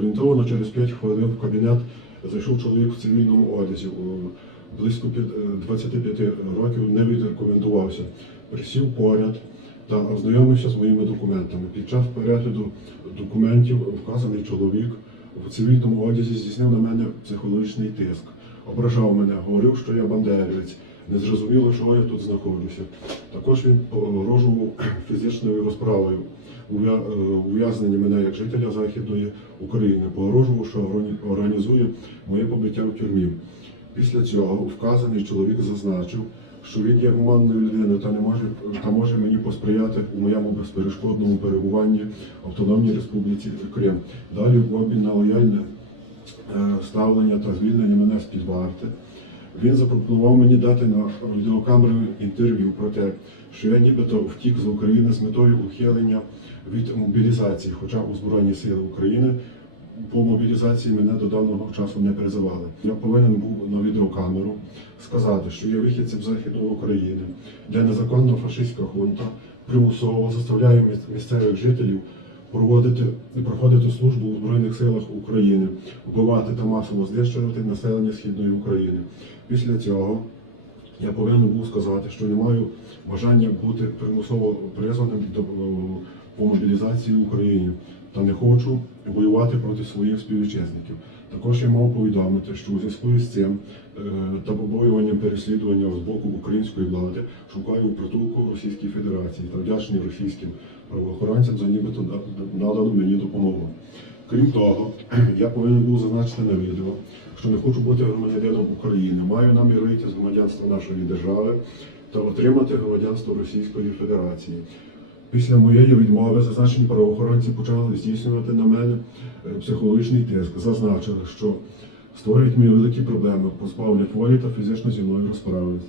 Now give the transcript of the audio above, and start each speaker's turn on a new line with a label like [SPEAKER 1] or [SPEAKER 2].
[SPEAKER 1] Орієнтовано через 5 хвилин в кабінет зайшов чоловік в цивільному одязі. Близько під- е, 25 років не відрекомендувався. Присів поряд та ознайомився з моїми документами. Під час перегляду документів вказаний чоловік в цивільному одязі здійснив на мене психологічний тиск. Ображав мене, говорив, що я бандерівець. Не зрозуміло, чого я тут знаходжуся. Також він погрожував фізичною розправою, е, ув'язнення мене як жителя Західної України, погрожував, що організує моє побиття в тюрмі. Після цього вказаний чоловік зазначив, що він є гуманною людиною та не може та може мені посприяти у моєму безперешкодному перебуванні в Автономній Республіці Крим. Далі в обмін на лояльне е, ставлення та звільнення мене з-під варти. Він запропонував мені дати на відеокамеру інтерв'ю про те, що я нібито втік з України з метою ухилення від мобілізації, хоча у Збройні Сили України по мобілізації мене до даного часу не призивали. Я повинен був на відеокамеру сказати, що я вихідцем Західної України, де незаконна фашистська хунта примусово заставляє місцевих жителів проводити проходити службу у Збройних силах України, вбивати та масово знищувати населення Східної України. Після цього я повинен був сказати, що не маю бажання бути примусово призваним до е, по мобілізації в Україні та не хочу воювати проти своїх співвітчизників. Також я мав повідомити, що у зв'язку з цим е, та побоюванням переслідування з боку української влади шукаю притулку в Російській Федерації та вдячний російським правоохоронцям за нібито надану мені допомогу. Крім того, я повинен був зазначити на відео, що не хочу бути громадянином України, маю намір вийти з громадянства нашої держави та отримати громадянство Російської Федерації. Після моєї відмови зазначені правоохоронці почали здійснювати на мене е, психологічний тиск. Зазначили, що створюють мені великі проблеми, позбавлять волі та фізично зі мною розправились.